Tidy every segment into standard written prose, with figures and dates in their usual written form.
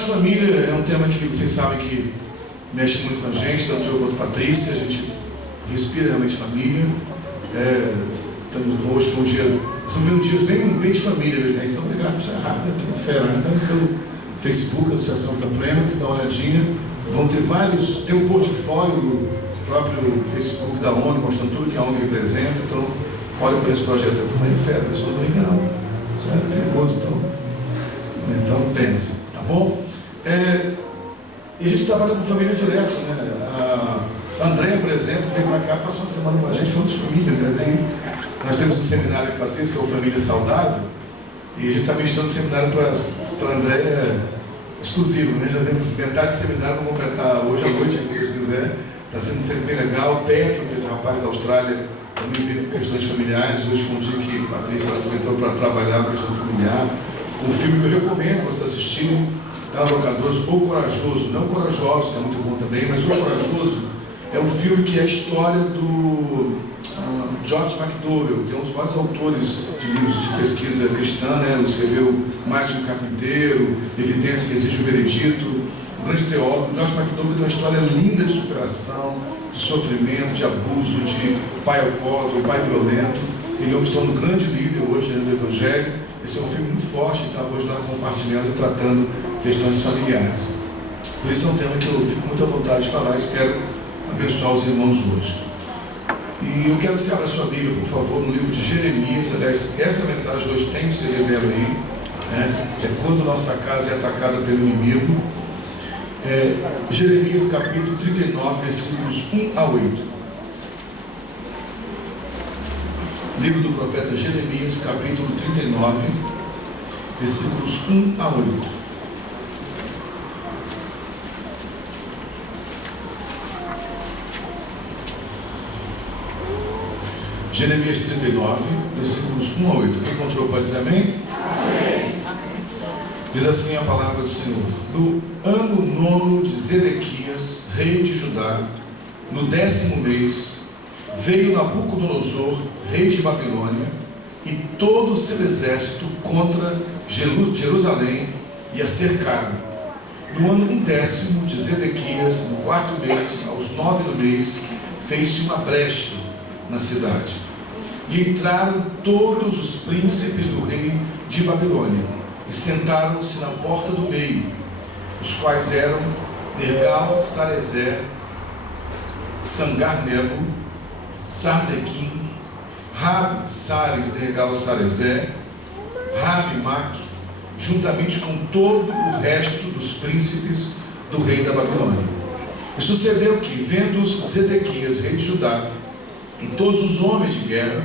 Mas família é um tema que vocês sabem que mexe muito com a gente, tanto eu quanto a Patrícia. A gente respira realmente família. Hoje foi um dia, estamos vendo dias bem de família mesmo, né? Então, obrigado, isso é rápido, tem fera, né? Então, esse é o Facebook, a Associação da Plena, você dá uma olhadinha. Vão ter vários, tem um portfólio do próprio Facebook da ONG, mostrando tudo que a ONG representa. Então, olha para esse projeto, eu estou de fera, pessoal, não brinca não. Isso é perigoso, então pense, tá bom? E a gente trabalha com família direto, né? A Andréia, por exemplo, veio para cá, passou uma semana com a gente falando de família, né? Nós temos um seminário em Patrícia, que é o Família Saudável, e a gente está ministrando um seminário para a Andréia exclusivo, né? Já temos metade do seminário, vamos completar hoje à noite, se Deus quiser. Está sendo bem legal. O Petro, esse rapaz da Austrália, também veio com questões familiares. Hoje foi um dia que a Patrícia aproveitou para trabalhar com questão familiar. Um filme que eu recomendo vocês assistirem, está no Locadores, O Corajoso, não Corajoso, que é muito bom também, mas O Corajoso é um filme que é a história do George McDowell, que é um dos maiores autores de livros de pesquisa cristã, né? Ele escreveu Mais que um Carpinteiro, Evidência que Existe o Veredito, um grande teólogo. George McDowell tem uma história linda de superação, de sofrimento, de abuso, de pai alcoólatra, pai violento. Ele é um grande líder hoje, né, do Evangelho. Esse é um filme muito forte, então hoje nós compartilhando e tratando questões familiares. Por isso é um tema que eu fico muito à vontade de falar, espero abençoar os irmãos hoje. E eu quero que você abra sua Bíblia, por favor, no livro de Jeremias. Aliás, essa mensagem hoje tem que ser revela aí, né? É quando nossa casa é atacada pelo inimigo. Jeremias capítulo 39, versículos 1 a 8. Livro do profeta Jeremias, capítulo 39, versículos 1 a 8. Jeremias 39, versículos 1 a 8. Quem encontrou pode dizer amém? Amém. Diz assim a palavra do Senhor: no ano 9 de Zedequias, rei de Judá, no 10º mês, veio Nabucodonosor, rei de Babilônia, e todo o seu exército contra Jerusalém e a cercaram. No ano 10º de Zedequias, no 4º mês, aos 9 do mês, fez-se uma brecha na cidade. E entraram todos os príncipes do rei de Babilônia, e sentaram-se na porta do meio, os quais eram Nergal-Sarezer, Sangar-Nebo, Sarzequim, Rabi-Sares Nergal-Sarezer, Rabi-Mac, juntamente com todo o resto dos príncipes do rei da Babilônia. E sucedeu que, vendo-os Zedequias, rei de Judá, e todos os homens de guerra,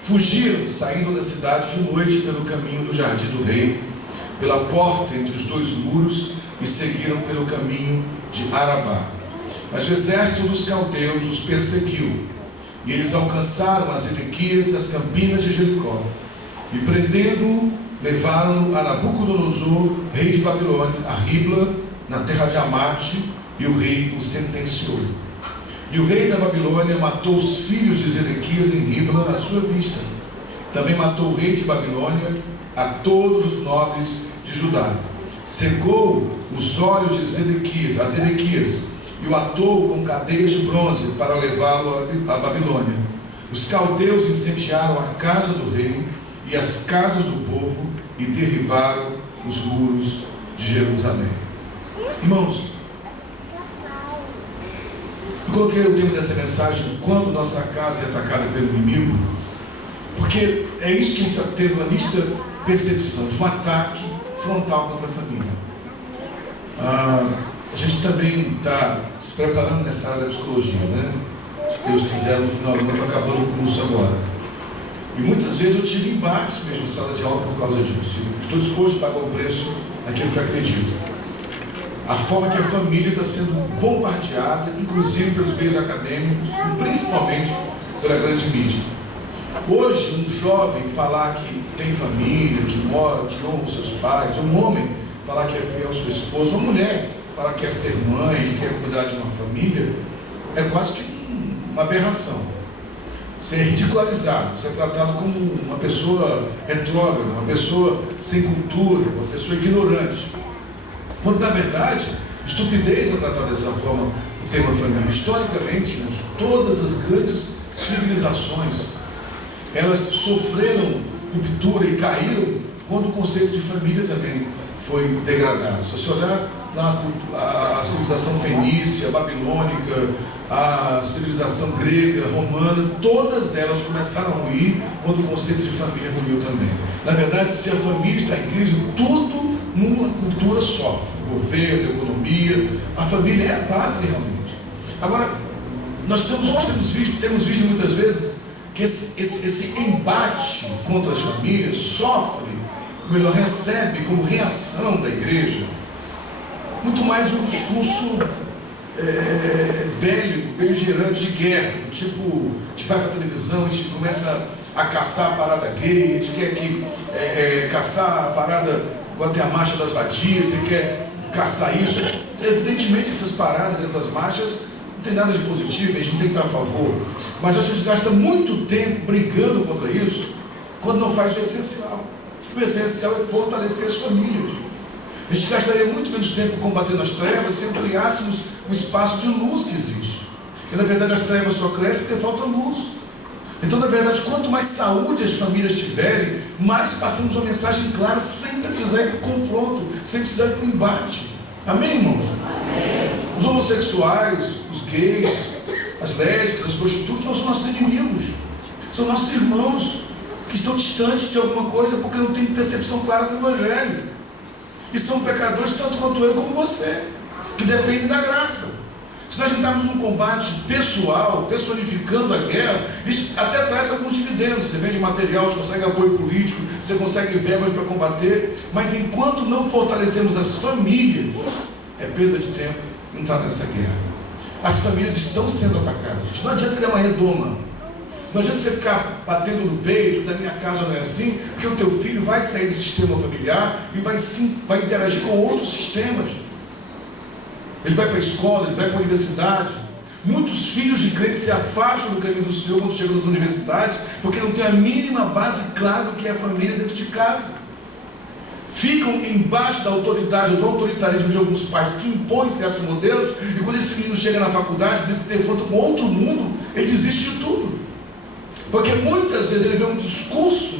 fugiram, saindo da cidade de noite pelo caminho do jardim do rei, pela porta entre os dois muros, e seguiram pelo caminho de Arabá. Mas o exército dos caldeus os perseguiu, e eles alcançaram as Zedequias das campinas de Jericó, e prendendo-o, levaram-no a Nabucodonosor, rei de Babilônia, a Ribla, na terra de Amate, e o rei o sentenciou. E o rei da Babilônia matou os filhos de Zedequias em Ribla à sua vista. Também matou o rei de Babilônia a todos os nobres de Judá. Cegou os olhos de Zedequias, e o atou com cadeias de bronze para levá-lo à Babilônia. Os caldeus incendiaram a casa do rei e as casas do povo e derribaram os muros de Jerusalém. Irmãos, eu coloquei o tema dessa mensagem: quando nossa casa é atacada pelo inimigo, porque é isso que a gente está tendo uma nítida percepção de um ataque frontal contra a família. A gente também está se preparando nessa área da psicologia, né? Se Deus quiser, no final do ano, estou acabando o curso agora. E muitas vezes eu tive embates mesmo em sala de aula por causa disso. Estou disposto a pagar o preço naquilo que acredito. A forma que a família está sendo bombardeada, inclusive pelos meios acadêmicos, e principalmente pela grande mídia. Hoje, um jovem falar que tem família, que mora, que honra os seus pais, um homem falar que é fiel à sua esposa, uma mulher falar que quer ser mãe, que quer cuidar de uma família, é quase que uma aberração. Você é ridicularizado, você é tratado como uma pessoa retrógrada, uma pessoa sem cultura, uma pessoa ignorante. Quando, na verdade, estupidez é tratar dessa forma o tema família. Historicamente, todas as grandes civilizações, elas sofreram ruptura e caíram quando o conceito de família também foi degradado. Se você olhar a civilização fenícia, babilônica, a civilização grega, romana, todas elas começaram a ruir quando o conceito de família ruiu também. Na verdade, se a família está em crise, tudo numa cultura sofre. O governo, a economia, a família é a base realmente. Agora, nós temos visto muitas vezes que esse embate contra as famílias sofre, ou melhor, recebe como reação da igreja muito mais um discurso bélico, beligerante, de guerra. Tipo, a gente vai para a televisão, a gente começa a caçar a parada gay, a gente quer caçar a parada, até a marcha das vadias, você quer caçar isso. Evidentemente essas paradas, essas marchas, não tem nada de positivo, a gente não tem que estar a favor, mas a gente gasta muito tempo brigando contra isso, quando não faz o essencial. O essencial é fortalecer as famílias. A gente gastaria muito menos tempo combatendo as trevas se ampliássemos o espaço de luz que existe. Porque na verdade as trevas só crescem porque falta luz. Então, na verdade, quanto mais saúde as famílias tiverem, mais passamos uma mensagem clara, sem precisar ir para o confronto, sem precisar ir para o embate. Amém, irmãos? Amém. Os homossexuais, os gays, as lésbicas, as prostitutas não são nossos inimigos, são nossos irmãos que estão distantes de alguma coisa porque não têm percepção clara do Evangelho. E são pecadores tanto quanto eu como você, que dependem da graça. Se nós entrarmos num combate pessoal, personificando a guerra, isso até traz alguns dividendos. Você vende material, você consegue apoio político, você consegue verbas para combater, mas enquanto não fortalecemos as famílias, é perda de tempo entrar nessa guerra. As famílias estão sendo atacadas. Não adianta criar uma redoma. Não adianta você ficar batendo no peito, da minha casa não é assim, porque o teu filho vai sair do sistema familiar e vai interagir com outros sistemas. Ele vai para a escola, ele vai para a universidade. Muitos filhos de crentes se afastam do caminho do Senhor quando chegam nas universidades, porque não tem a mínima base clara do que é a família dentro de casa. Ficam embaixo da autoridade, do autoritarismo de alguns pais que impõem certos modelos, e quando esse menino chega na faculdade, ele se defronta com outro mundo, ele desiste de tudo. Porque muitas vezes ele vê um discurso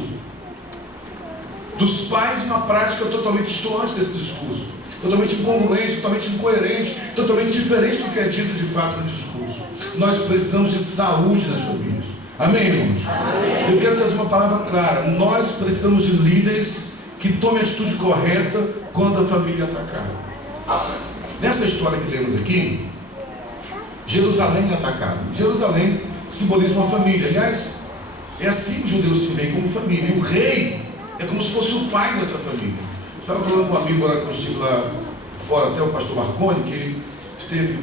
dos pais e uma prática totalmente distante desse discurso, totalmente incongruente, totalmente incoerente, totalmente diferente do que é dito de fato no discurso. Nós precisamos de saúde nas famílias. Amém, irmãos? Amém. Eu quero trazer uma palavra clara. Nós precisamos de líderes que tomem a atitude correta quando a família é atacada. Nessa história que lemos aqui, Jerusalém é atacada. Jerusalém simboliza uma família. Aliás, é assim que os judeus se veem, como família. E o rei é como se fosse o pai dessa família. Eu estava falando com um amigo agora que eu estive lá fora, até o pastor Marconi, que esteve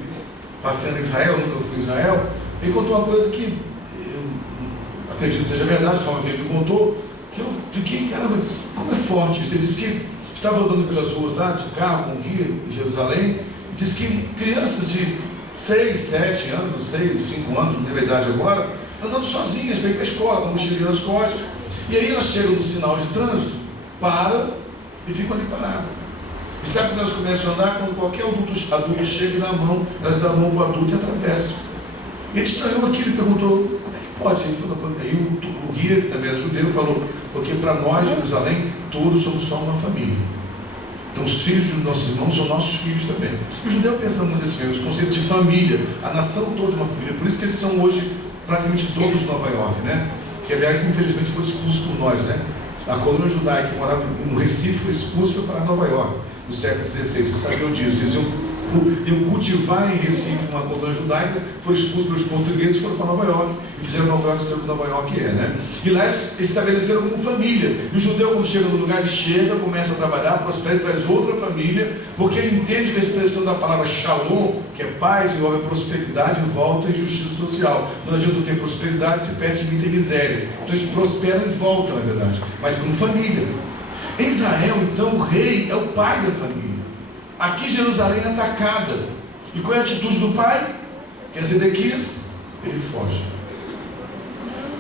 passeando em Israel, nunca fui em Israel. Ele contou uma coisa que eu acredito que seja verdade, de forma que ele me contou, que eu fiquei, caramba, como é forte isso. Ele disse que estava andando pelas ruas lá, de carro, com guia, em Jerusalém, e disse que crianças de 6, 7 anos, não sei, 5 anos, de verdade agora, andando sozinhas, bem para a escola, com mochilinha nas costas, e aí elas chegam no sinal de trânsito, param e ficam ali paradas. E sabe quando elas começam a andar? Quando qualquer adulto chega na mão, elas dão a mão para o adulto e atravessam. Ele estranhou aquilo e perguntou, como é que pode? Ele falou, aí o guia, que também era judeu, falou, porque para nós, Jerusalém, todos somos só uma família. Então os filhos dos nossos irmãos são nossos filhos também. E o judeu pensa muito nesse mesmo, o conceito de família, a nação toda é uma família. Por isso que eles são hoje praticamente donos de Nova York, né? Que aliás, infelizmente, foi expulso por nós, né? A colônia judaica que morava no Recife foi expulsa e foi para Nova York, no século XVI. Vocês sabiam disso? Eles iam cultivar em Recife uma colônia judaica, foram expulsos pelos portugueses e foram para Nova York. E fizeram Nova York ser o que Nova York é, né? E lá eles estabeleceram como família. E o judeu, quando chega no lugar, ele chega, começa a trabalhar, prospera e traz outra família, porque ele entende que a expressão da palavra shalom, que é paz, envolve prosperidade, volta e justiça social. Não adianta ter prosperidade se perde de ter miséria. Então eles prosperam e voltam, na verdade, mas como família. Em Israel, então, o rei é o pai da família. Aqui Jerusalém é atacada. E qual é a atitude do pai? Que é Zedequias? Ele foge.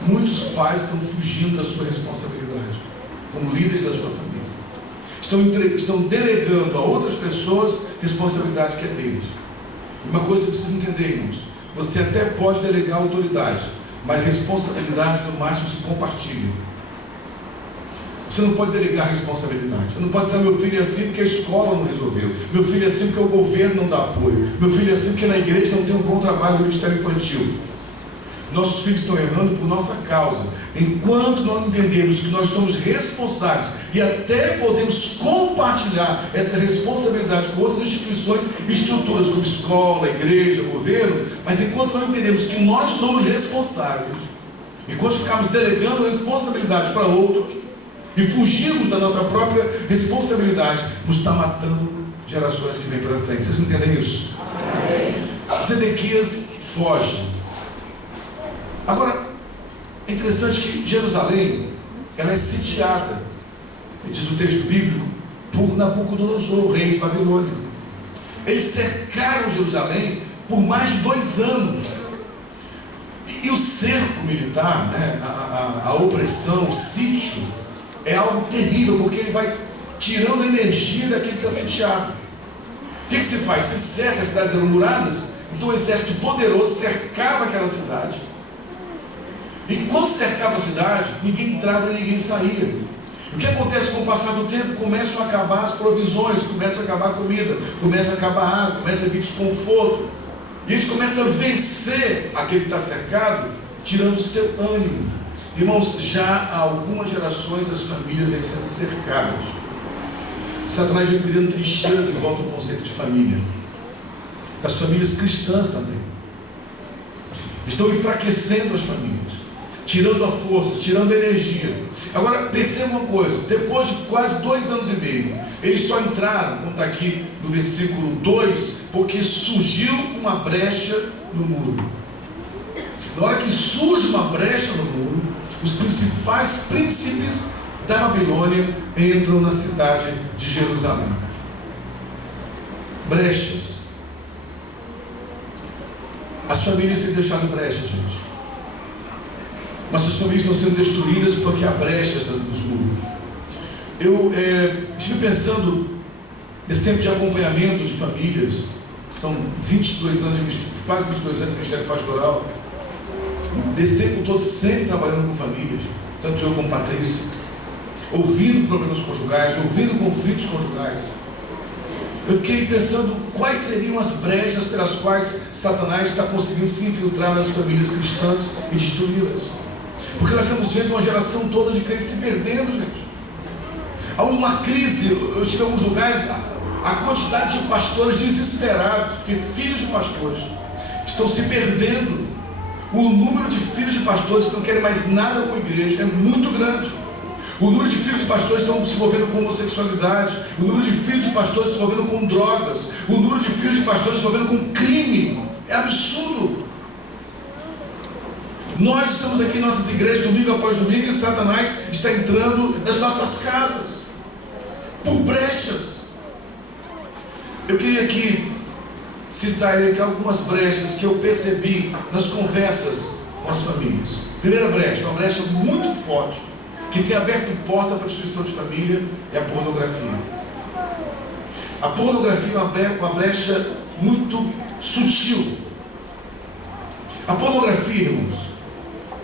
Muitos pais estão fugindo da sua responsabilidade como líderes da sua família. estão delegando a outras pessoas responsabilidade que é deles. Uma coisa você precisa entender, irmãos: você até pode delegar autoridade, mas responsabilidade no máximo se compartilha. Você não pode delegar responsabilidade. Você não pode dizer: meu filho é assim porque a escola não resolveu, meu filho é assim porque o governo não dá apoio, meu filho é assim porque na igreja não tem um bom trabalho no ministério infantil. Nossos filhos estão errando por nossa causa. Enquanto não entendemos que nós somos responsáveis e até podemos compartilhar essa responsabilidade com outras instituições e estruturas como escola, igreja, governo, mas enquanto não entendemos que nós somos responsáveis, enquanto ficarmos delegando a responsabilidade para outros e fugirmos da nossa própria responsabilidade, nos está matando gerações que vêm pela frente. Vocês entendem isso? Zedequias foge. Agora, é interessante que Jerusalém, ela é sitiada, diz o texto bíblico, por Nabucodonosor, rei de Babilônia. Eles cercaram Jerusalém por mais de 2 anos. E o cerco militar, né, a opressão, o sítio, é algo terrível, porque ele vai tirando a energia daquele que está sitiado. O que se faz? Se cerca, as cidades eram muradas, então um exército poderoso cercava aquela cidade. Enquanto cercava a cidade, ninguém entrava e ninguém saía. O que acontece com o passar do tempo? Começam a acabar as provisões, começa a acabar a comida, começa a acabar a água, começa a vir desconforto. E a gente começa a vencer aquele que está cercado, tirando o seu ânimo. Irmãos, já há algumas gerações as famílias vêm sendo cercadas. Satanás vem criando trincheiras em volta do conceito de família. As famílias cristãs também estão enfraquecendo as famílias, tirando a força, tirando a energia. Agora, perceba uma coisa: depois de quase 2 anos e meio, eles só entraram, como está aqui no versículo 2, porque surgiu uma brecha no muro. Na hora que surge uma brecha no muro, os principais príncipes da Babilônia entram na cidade de Jerusalém. Brechas. As famílias têm deixado brecha, gente. Nossas famílias estão sendo destruídas porque há brechas nos muros. Eu estive pensando nesse tempo de acompanhamento de famílias. São 22 anos, quase 22 anos de ministério pastoral. Desse tempo todo sempre trabalhando com famílias, tanto eu como Patrícia, ouvindo problemas conjugais, ouvindo conflitos conjugais. Eu fiquei pensando quais seriam as brechas pelas quais Satanás está conseguindo se infiltrar nas famílias cristãs e destruí-las. Porque nós estamos vendo uma geração toda de crentes se perdendo, gente. Há uma crise. Eu estive em alguns lugares, a quantidade de pastores desesperados, porque filhos de pastores estão se perdendo. O número de filhos de pastores que não querem mais nada com a igreja é muito grande. O número de filhos de pastores estão se envolvendo com homossexualidade. O número de filhos de pastores se envolvendo com drogas. O número de filhos de pastores se envolvendo com crime. É absurdo. Nós estamos aqui em nossas igrejas, domingo após domingo, e Satanás está entrando nas nossas casas por brechas. Eu queria aqui citar aqui algumas brechas que eu percebi nas conversas com as famílias. Primeira brecha, uma brecha muito forte, que tem aberto porta para a destruição de família, é a pornografia. A pornografia é uma brecha muito sutil. A pornografia, irmãos,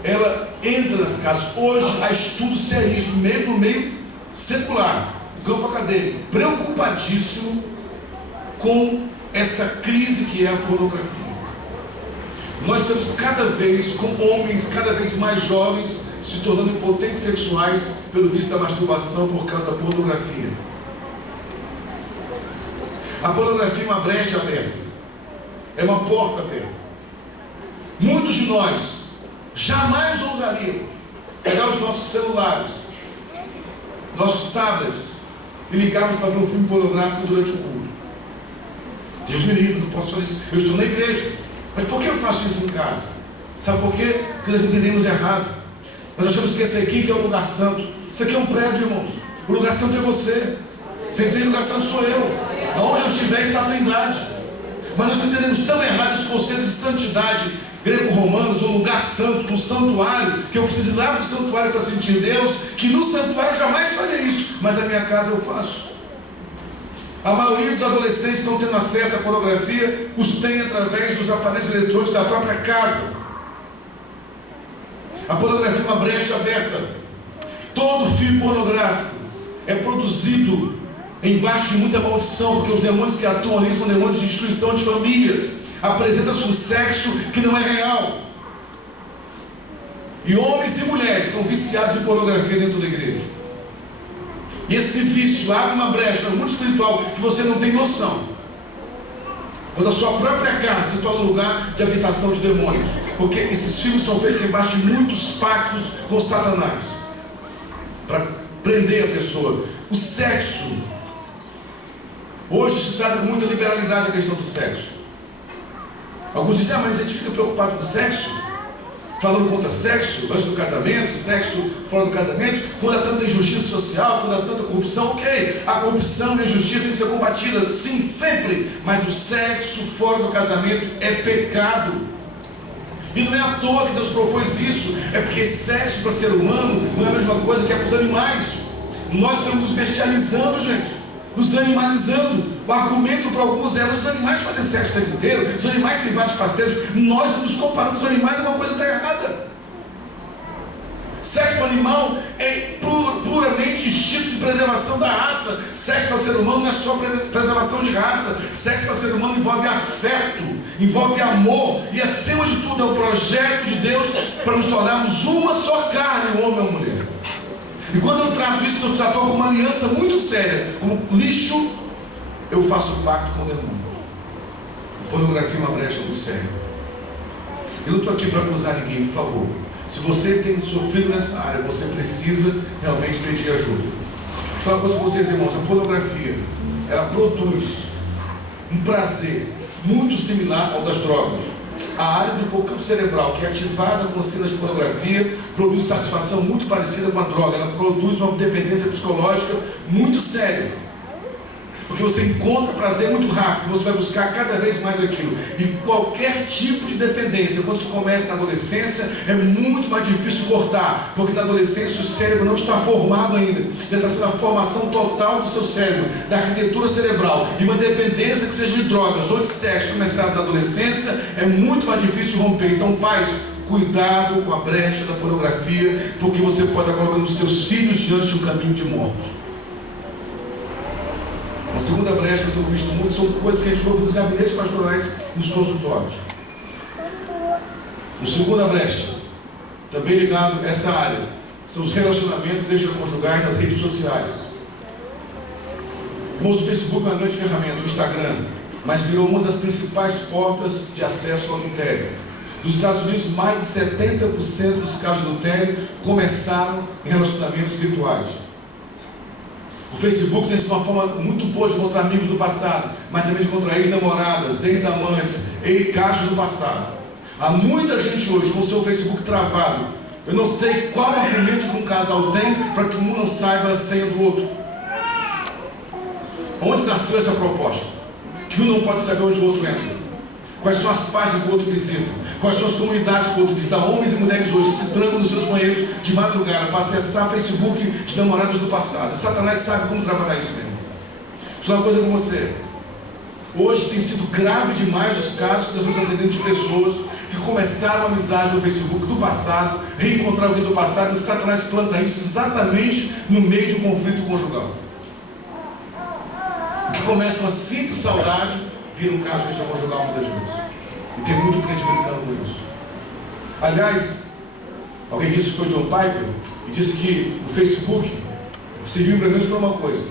ela entra nas casas. Hoje há estudos seríssimos, mesmo no meio secular, no campo acadêmico, preocupadíssimo com essa crise que é a pornografia. Nós estamos cada vez com homens cada vez mais jovens se tornando impotentes sexuais pelo vício da masturbação por causa da pornografia. A pornografia é uma brecha aberta, é uma porta aberta. Muitos de nós jamais ousaríamos pegar os nossos celulares, nossos tablets e ligarmos para ver um filme pornográfico durante o culto. Deus me livre, não posso fazer isso. Eu estou na igreja. Mas por que eu faço isso em casa? Sabe por quê? Porque nós entendemos errado. Nós achamos que esse aqui que é o lugar santo. Isso aqui é um prédio, irmãos. O lugar santo é você. Você entende? O lugar santo sou eu. Aonde eu estiver está a Trindade. Mas nós entendemos tão errado esse conceito de santidade greco-romano, do lugar santo, do santuário, que eu preciso ir lá para o santuário para sentir Deus, que no santuário eu jamais faria isso, mas na minha casa eu faço. A maioria dos adolescentes estão tendo acesso à pornografia, os tem através dos aparelhos eletrônicos da própria casa. A pornografia é uma brecha aberta. Todo filme pornográfico é produzido embaixo de muita maldição, porque os demônios que atuam ali são demônios de destruição de família. Apresenta-se um sexo que não é real. E homens e mulheres estão viciados em pornografia dentro da igreja. E esse vício abre uma brecha no mundo espiritual que você não tem noção. Quando a sua própria casa se torna um lugar de habitação de demônios. Porque esses filmes são feitos embaixo de muitos pactos com Satanás, para prender a pessoa. O sexo. Hoje se trata com muita liberalidade a questão do sexo. Alguns dizem, mas a gente fica preocupado com o sexo, falando contra sexo, antes do casamento, sexo fora do casamento, quando há tanta injustiça social, quando há tanta corrupção, ok, a corrupção e a injustiça tem que ser combatida, sim, sempre, mas o sexo fora do casamento é pecado. E não é à toa que Deus propôs isso, é porque sexo para ser humano não é a mesma coisa que é para os animais. Nós estamos nos bestializando, gente, nos animalizando. O argumento para alguns é: os animais fazem sexo o tempo inteiro, os animais têm vários parceiros, nós nos comparando com os animais, alguma coisa está errada. Sexo para animal é puramente instinto de preservação da raça. Sexo para ser humano não é só preservação de raça. Sexo para ser humano envolve afeto, envolve amor, e acima de tudo é o projeto de Deus para nos tornarmos uma só carne, o homem e a mulher. E quando eu trato isso, eu trato como uma aliança muito séria. Como lixo, eu faço pacto com demônios. Pornografia é uma brecha muito séria. Eu não estou aqui para acusar ninguém, por favor. Se você tem sofrido nessa área, você precisa realmente pedir ajuda. Só uma coisa para vocês, irmãos: a pornografia, ela produz um prazer muito similar ao das drogas. A área do hipocampo cerebral, que é ativada com cenas de pornografia, produz satisfação muito parecida com a droga. Ela produz uma dependência psicológica muito séria, porque você encontra prazer muito rápido, você vai buscar cada vez mais aquilo. E qualquer tipo de dependência, quando isso começa na adolescência, é muito mais difícil cortar, porque na adolescência o cérebro não está formado ainda, já está sendo a formação total do seu cérebro, da arquitetura cerebral. E uma dependência que seja de drogas ou de sexo começada na adolescência é muito mais difícil romper. Então, pais, cuidado com a brecha da pornografia, porque você pode estar colocando os seus filhos diante de um caminho de morte. A segunda brecha que eu tenho visto muito são coisas que a gente ouve nos gabinetes pastorais e nos consultórios. A segunda brecha, também ligado a essa área, são os relacionamentos extraconjugais nas redes sociais. Irmãos, o Facebook é uma grande ferramenta, o Instagram, mas virou uma das principais portas de acesso ao adultério. Nos Estados Unidos, mais de 70% dos casos de adultério começaram em relacionamentos virtuais. O Facebook tem sido uma forma muito boa de encontrar amigos do passado, mas também de encontrar ex-namoradas, ex-amantes, casos do passado. Há muita gente hoje com o seu Facebook travado. Eu não sei qual argumento que um casal tem para que um não saiba a senha do outro. Onde nasceu essa proposta? Que um não pode saber onde o outro entra. Quais são as páginas que o outro visita? Quais são as comunidades que o outro visita? Homens e mulheres hoje que se trancam nos seus banheiros de madrugada para acessar Facebook de namorados do passado. Satanás sabe como trabalhar isso mesmo. Deixa eu falar uma coisa com você. Hoje tem sido grave demais os casos que nós estamos atendendo de pessoas que começaram a amizade no Facebook do passado, reencontrar alguém do passado, e Satanás planta isso exatamente no meio de um conflito conjugal. O que começa com uma simples saudade vira um caso extraconjugal muitas vezes. E tem muito crente brincando com isso. Aliás, alguém disse que foi John Piper, que disse que o Facebook serviu pelo menos para uma coisa: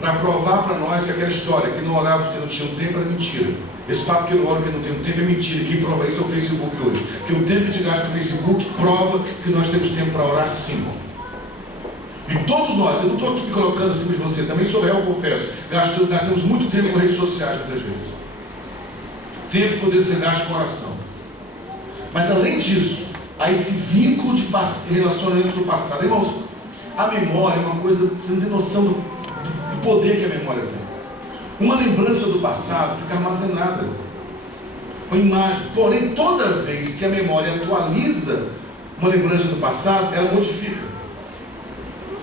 para provar para nós que aquela história que não orava porque não tinha um tempo era mentira. Esse papo que eu não oro porque não tem um tempo é mentira. Quem prova isso é o Facebook hoje. Porque o tempo que te gasta no Facebook prova que nós temos tempo para orar, sim. E todos nós, eu não estou aqui me colocando acima de você, também sou réu, confesso, gastamos muito tempo com redes sociais muitas vezes. Tempo poder ser gasto com oração. Mas além disso, há esse vínculo de relacionamento do passado. Irmãos, a memória é uma coisa, você não tem noção do poder que a memória tem. Uma lembrança do passado fica armazenada, uma imagem. Porém, toda vez que a memória atualiza uma lembrança do passado, ela modifica.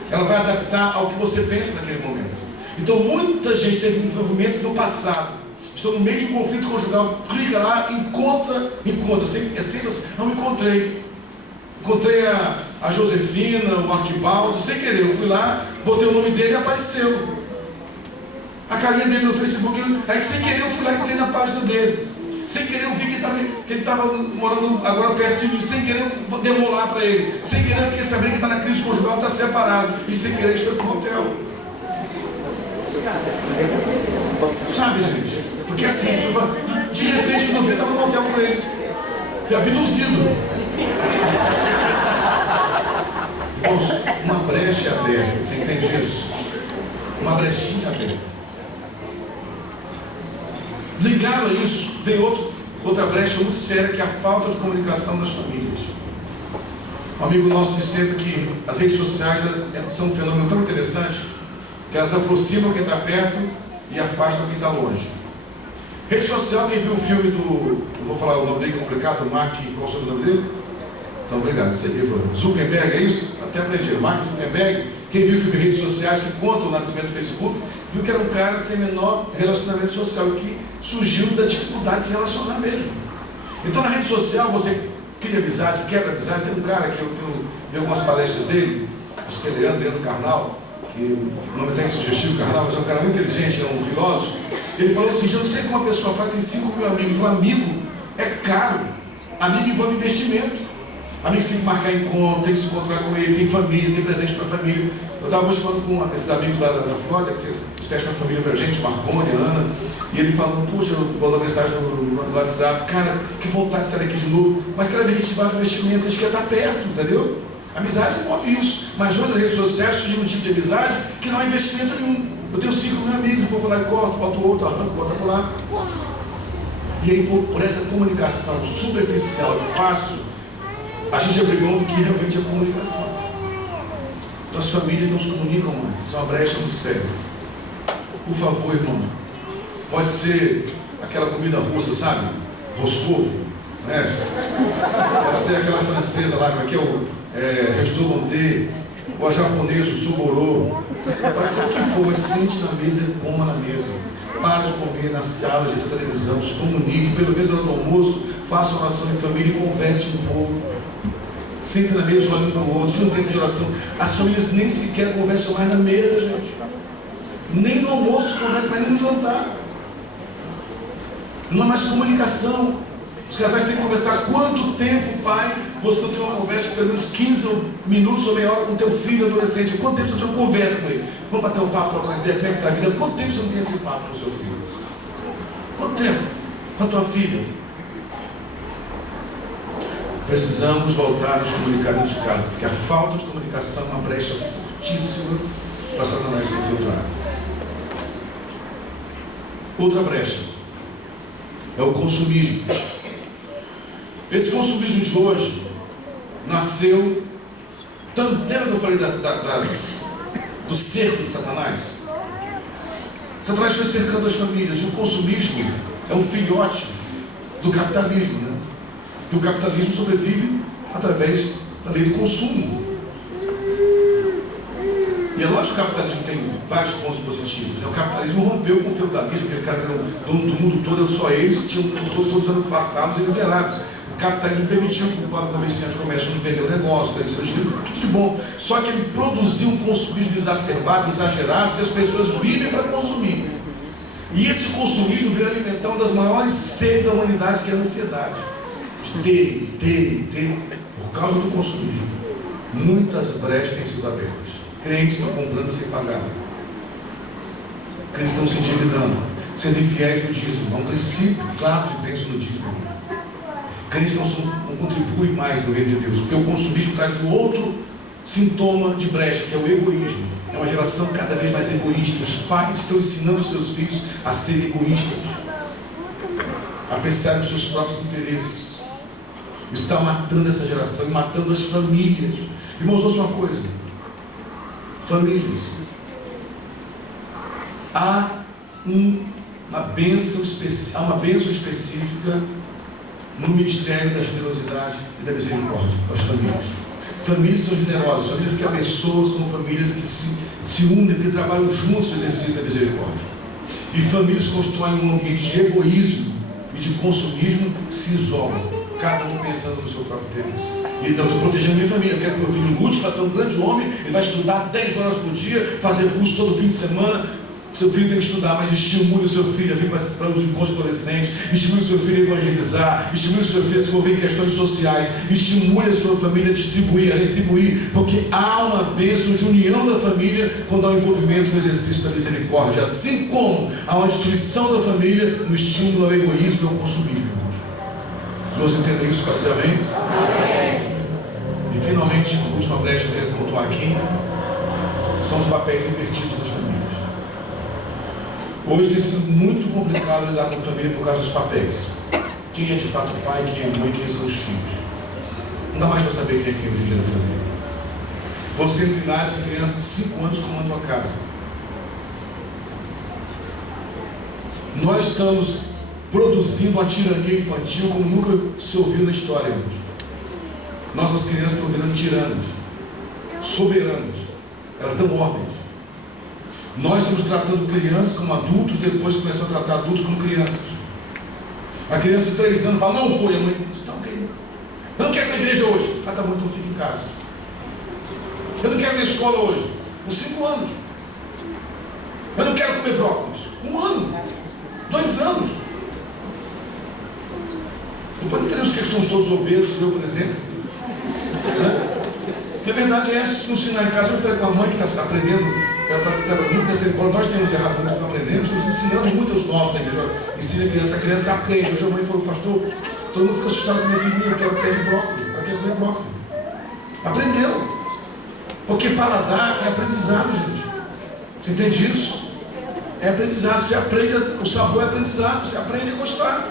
Ela vai adaptar ao que você pensa naquele momento. Então muita gente teve um envolvimento do passado. Estou no meio de um conflito conjugal, clica lá, encontra, é sempre assim, não encontrei a Josefina, o Arquibaldo, sem querer, eu fui lá, botei o nome dele e apareceu a carinha dele no Facebook, aí sem querer eu fui lá e entrei na página dele, sem querer eu vi que ele estava morando agora perto de mim, sem querer eu demolar para ele, sem querer eu fiquei sabendo que está na crise conjugal, está separado, e sem querer ele foi para o hotel. Sabe, gente? Porque assim, de repente eu estava no hotel com ele, fui abduzido. Irmãos, uma brecha aberta, você entende isso? Uma brechinha aberta. Ligado a isso, tem outra brecha muito séria, que é a falta de comunicação das famílias. Um amigo nosso disse sempre que as redes sociais são um fenômeno tão interessante que elas aproximam quem está perto e afastam quem está longe. Rede social, quem viu o filme do, não vou falar o nome dele, que é complicado, Mark, qual é o nome dele? Então, obrigado, você viu, Zuckerberg, é isso? Até aprendi, Mark Zuckerberg, quem viu o filme Redes Sociais, que conta o nascimento do Facebook, viu que era um cara sem menor relacionamento social, que surgiu da dificuldade de se relacionar mesmo. Então, na rede social, você cria amizade, quebra amizade. Tem um cara que eu vi algumas palestras dele, acho que é Leandro Carnal, que o nome tem sugestivo, Carnal, mas é um cara muito inteligente, é um filósofo. Ele falou assim: eu não sei como uma pessoa fala, tem 5 mil amigos. Ele falou: amigo é caro, amigo envolve investimento. Amigos tem que marcar encontro, tem que se encontrar com ele, tem família, tem presente para a família. Eu estava hoje falando com esses amigos lá da Flórida, que espécie uma família para a gente, Marconi, Ana, e ele falando: puxa, eu mandou mensagem no WhatsApp, cara, que vontade de estar aqui de novo, mas cada vez que a gente vai no investimento, a gente quer estar perto, entendeu? Amizade envolve isso, mas hoje nas redes sociais surge um tipo de amizade que não é investimento nenhum. Eu tenho 5 mil amigos, eu vou lá e corto, boto outro, arranco, boto por lá. E aí, por essa comunicação superficial e fácil, a gente abriu mão do que realmente é comunicação. Então as famílias não se comunicam mais, isso é uma brecha muito séria. Por favor, irmão, pode ser aquela comida russa, sabe? Roscovo, não é essa? Pode ser aquela francesa lá, como é que é o Resto Monté, ou a japonesa, o Suborô. Pode ser o que for, mas sente na mesa e coma na mesa. Para de comer na sala de televisão, se comunique, pelo menos no hora do almoço, faça oração em família e converse um pouco. Sempre na mesa, olhando para o outro, não tem tempo de oração. As famílias nem sequer conversam mais na mesa, gente. Nem no almoço conversam mais, nem no jantar. Não há mais comunicação. Os casais têm que conversar. Quanto tempo, pai, você não tem uma conversa de pelo menos 15 minutos ou meia hora com o teu filho adolescente? Quanto tempo você não tem uma conversa com ele? Vamos bater um papo, trocar ideia, como é que está a vida? Quanto tempo você não tem esse papo com o seu filho? Quanto tempo? Com a tua filha? Precisamos voltar a nos comunicar dentro de casa, porque a falta de comunicação é uma brecha fortíssima para Satanás se infiltrar. Outra brecha é o consumismo. Esse consumismo de hoje nasceu. Lembra que eu falei do cerco de Satanás? Satanás foi cercando as famílias, e o consumismo é um filhote do capitalismo, né? E o capitalismo sobrevive através da lei do consumo. E é lógico que o capitalismo tem vários pontos positivos, né? O capitalismo rompeu com o feudalismo, aquele cara que era o dono do mundo todo, eram só eles, tinham os outros todos eram vassalos e miseráveis. O capitalismo permitiu que o pobre comerciante comece a vender o negócio, ganhar seu dinheiro, tudo de bom. Só que ele produziu um consumismo exacerbado, exagerado, que as pessoas vivem para consumir. E esse consumismo veio alimentar uma das maiores sedes da humanidade, que é a ansiedade. Ter, por causa do consumismo. Muitas brechas têm sido abertas. Crentes estão comprando sem pagar. Crentes estão se endividando, sendo infiéis no dízimo. É um princípio claro de bênção no dízimo. Crentes não contribuem mais no reino de Deus, porque o consumismo traz um outro sintoma de brecha, que é o egoísmo. É uma geração cada vez mais egoísta. Os pais estão ensinando os seus filhos a serem egoístas, a pensar nos seus próprios interesses. Está matando essa geração e matando as famílias. Irmãos, ouça uma coisa: famílias, há uma bênção específica no ministério da generosidade e da misericórdia para as famílias. Famílias são generosas, famílias que abençoam, são famílias que se unem, que trabalham juntos no exercício da misericórdia. E famílias que constroem um ambiente de egoísmo e de consumismo se isolam, cada um pensando no seu próprio interesse. Então, estou protegendo minha família, eu quero que meu filho lute para ser um grande homem, ele vai estudar 10 horas por dia, fazer curso todo fim de semana. Seu filho tem que estudar, mas estimule o seu filho a vir para os encontros adolescentes, estimule o seu filho a evangelizar, estimule o seu filho a se envolver em questões sociais, estimule a sua família a distribuir, a retribuir, porque há uma bênção de união da família quando há um envolvimento no exercício da misericórdia, assim como há uma destruição da família no estímulo ao egoísmo e ao consumismo, irmãos. Os irmãos entendem isso? Pode dizer amém? Amém. E finalmente, a última brecha que eu quero pontuar aqui são os papéis invertidos das famílias. Hoje tem sido muito complicado lidar com a família por causa dos papéis. Quem é de fato o pai, quem é a mãe, quem são os filhos. Não dá mais para saber quem é quem hoje em dia na família. Você treinar essa criança de 5 anos comanda uma casa. Nós estamos produzindo uma tirania infantil como nunca se ouviu na história, irmãos. Nossas crianças estão virando tiranas, soberanas. Elas dão ordens. Nós estamos tratando crianças como adultos, depois começamos a tratar adultos como crianças. A criança de 3 anos fala, não vou, e a mãe diz, tá ok. Eu não quero ir na igreja hoje. Ah, tá bom, então fica em casa. Eu não quero ir na escola hoje. Com 5 anos. Eu não quero comer brócolis. 1 ano. 2 anos. Depois não teremos questões todos obesos, eu, por exemplo. Né? A verdade é essa, se não ensinar em casa, eu falei com a mãe que está aprendendo, ela está muito terceira. Nós temos errado muito, não aprendemos, estamos ensinando muito aos novos da igreja. Ensina a criança aprende. Hoje a mãe falou, pastor, todo mundo fica assustado com minha filhinha, eu quero comer brócolis, ela quer comer brócolis. Aprendeu. Porque paladar é aprendizado, gente. Você entende isso? É aprendizado, você aprende, o sabor é aprendizado, você aprende a gostar.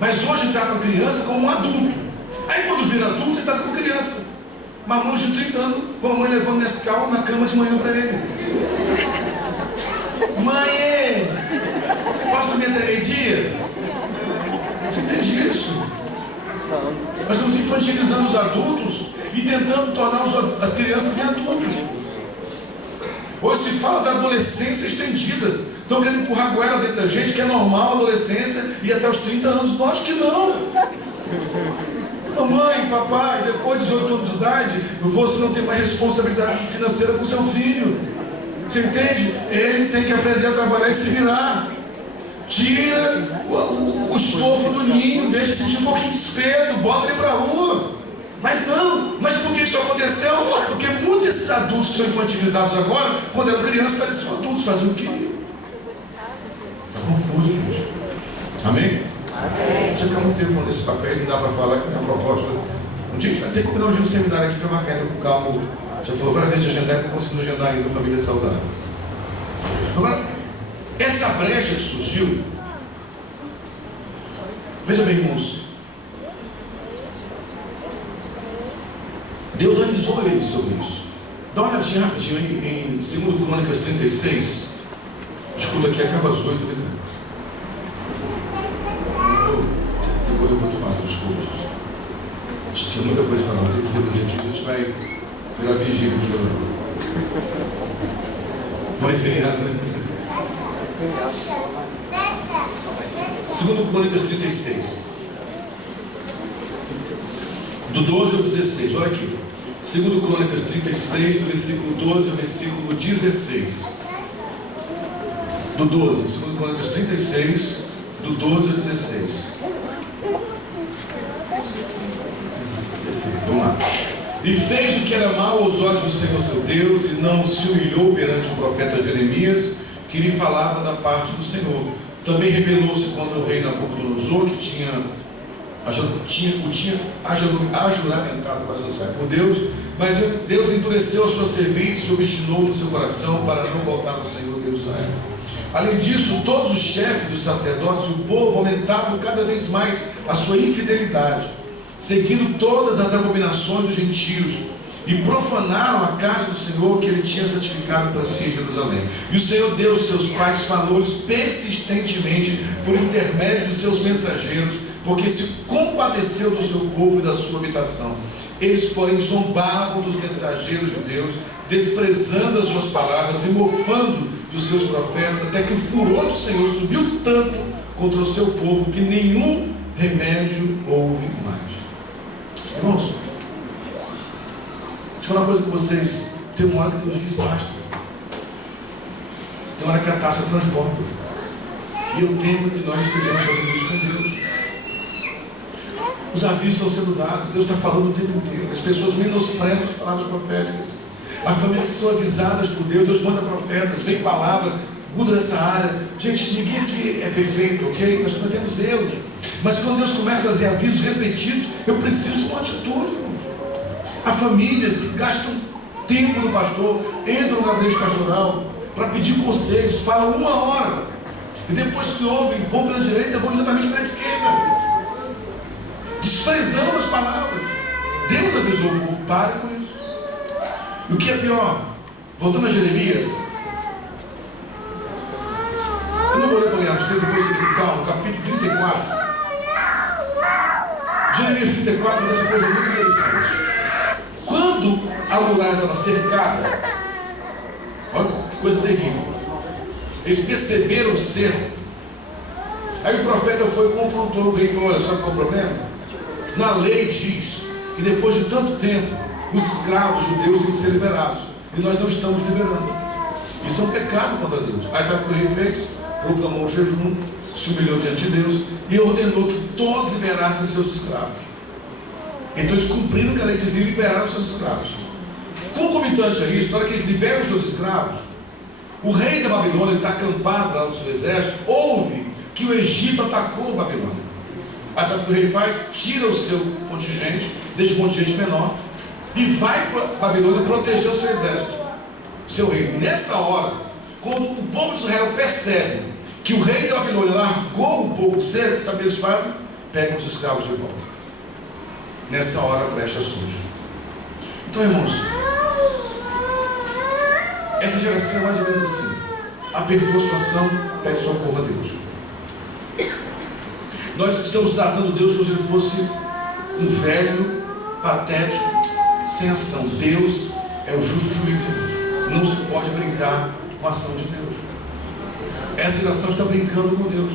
Mas hoje está com a criança como um adulto. Aí quando vira adulto, ele está com criança. Mamãe de 30 anos, com a mãe levando Nescau na cama de manhã para ele. Mãe, posso também meio-dia? Você entende isso? Nós estamos infantilizando os adultos e tentando tornar as crianças em adultos. Hoje se fala da adolescência estendida. Estão querendo empurrar goela dentro da gente, que é normal a adolescência e até os 30 anos. Nós que não. Mamãe, papai, depois de 18 anos de idade, você não tem mais responsabilidade financeira com seu filho. Você entende? Ele tem que aprender a trabalhar e se virar. Tira o estofo do ninho, deixa sentir um pouquinho de espeto, bota ele para a rua. Mas não, mas por que isso aconteceu? Porque muitos desses adultos que são infantilizados agora, quando eram crianças, pareciam adultos, faziam o que queriam. Está confuso, gente. Amém? Amém. Deixa eu ficar muito tempo falando desses papéis, não dá para falar que é uma proposta. Um dia a gente vai ter que combinar um dia um seminário aqui, vai marcar ainda com calma. Já falou várias vezes de agendar, que não conseguimos agendar ainda família saudável. Agora, essa brecha que surgiu, veja bem, irmãos, Deus avisou eles sobre isso. Dá uma olhadinha rapidinho em 2 Crônicas 36. Escuta aqui, acaba às 8, né, cara? Eu vou um pouquinho mais, desculpa. A gente tinha muita coisa para falar, tem que reduzir aqui, a gente vai virar vigília. Vai feriado, né? 2 Crônicas 36. Do 12 ao 16, olha aqui. 2 Crônicas 36, do versículo 12 ao versículo 16. Do 12, 2 Crônicas 36, do 12 ao 16. Perfeito, vamos lá. E fez o que era mal aos olhos do Senhor seu Deus, e não se humilhou perante o profeta Jeremias, que lhe falava da parte do Senhor. Também rebelou-se contra o rei Nabucodonosor, que tinha ajuramentado por Deus, mas Deus endureceu a sua cerviz e se obstinou no seu coração para não voltar ao Senhor Deus de Israel. Além disso, todos os chefes dos sacerdotes e o povo aumentavam cada vez mais a sua infidelidade, seguindo todas as abominações dos gentios, e profanaram a casa do Senhor que ele tinha santificado para si em Jerusalém. E o Senhor Deus de seus pais falou-lhes persistentemente por intermédio de seus mensageiros, porque se compadeceu do seu povo e da sua habitação. Eles, porém, zombavam dos mensageiros judeus, desprezando as suas palavras e mofando dos seus profetas, até que o furor do Senhor subiu tanto contra o seu povo, que nenhum remédio houve mais. Irmãos, deixa eu falar uma coisa com vocês. Tem uma hora que Deus diz basta. Tem uma hora que a taça transborda. E eu temo que nós estejamos fazendo isso com Deus. Os avisos estão sendo dados, Deus está falando o tempo inteiro. As pessoas menosprezam as palavras proféticas. As famílias que são avisadas por Deus, Deus manda profetas, vem palavra, muda nessa área. Gente, ninguém aqui é perfeito, ok? Nós cometemos erros. Mas quando Deus começa a trazer avisos repetidos, eu preciso de uma atitude, irmãos. Há famílias que gastam tempo do pastor, entram na gabinete pastoral para pedir conselhos, falam 1 hora, e depois que ouvem, vão pela direita, vão exatamente para a esquerda, desprezando as palavras. Deus avisou o povo, pare com isso. E o que é pior, voltando a Jeremias, eu não vou ler para ganhar, mas depois você fica calmo, capítulo 34. Jeremias 34 é uma coisa muito interessante. Quando a muralha estava cercada, olha que coisa terrível, eles perceberam o cerco. Aí o profeta foi e confrontou o rei e falou: olha, sabe qual é o problema? Na lei diz que depois de tanto tempo os escravos judeus têm que ser liberados, e nós não estamos liberando. Isso é um pecado contra Deus. Aí sabe o que o rei fez? Proclamou o jejum, se humilhou diante de Deus e ordenou que todos liberassem seus escravos. Então eles cumpriram o que a lei dizia e liberaram seus escravos. Concomitante a isso, na hora que eles liberam os seus escravos, o rei da Babilônia está acampado lá no seu exército, ouve que o Egito atacou a Babilônia. Aí sabe o que o rei faz? Tira o seu contingente, deixa o contingente menor, e vai para a Babilônia proteger o seu exército, o seu rei. Nessa hora, quando o povo de Israel percebe que o rei da Babilônia largou um pouco de cerco, sabe o que eles fazem? Pegam os escravos de volta. Nessa hora a brecha surge. Então, irmãos, essa geração é mais ou menos assim. Apertou a situação, pede socorro a Deus. Nós estamos tratando Deus como se ele fosse um velho, patético, sem ação. Deus é o justo juiz, irmãos. Não se pode brincar com a ação de Deus. Essa geração está brincando com Deus.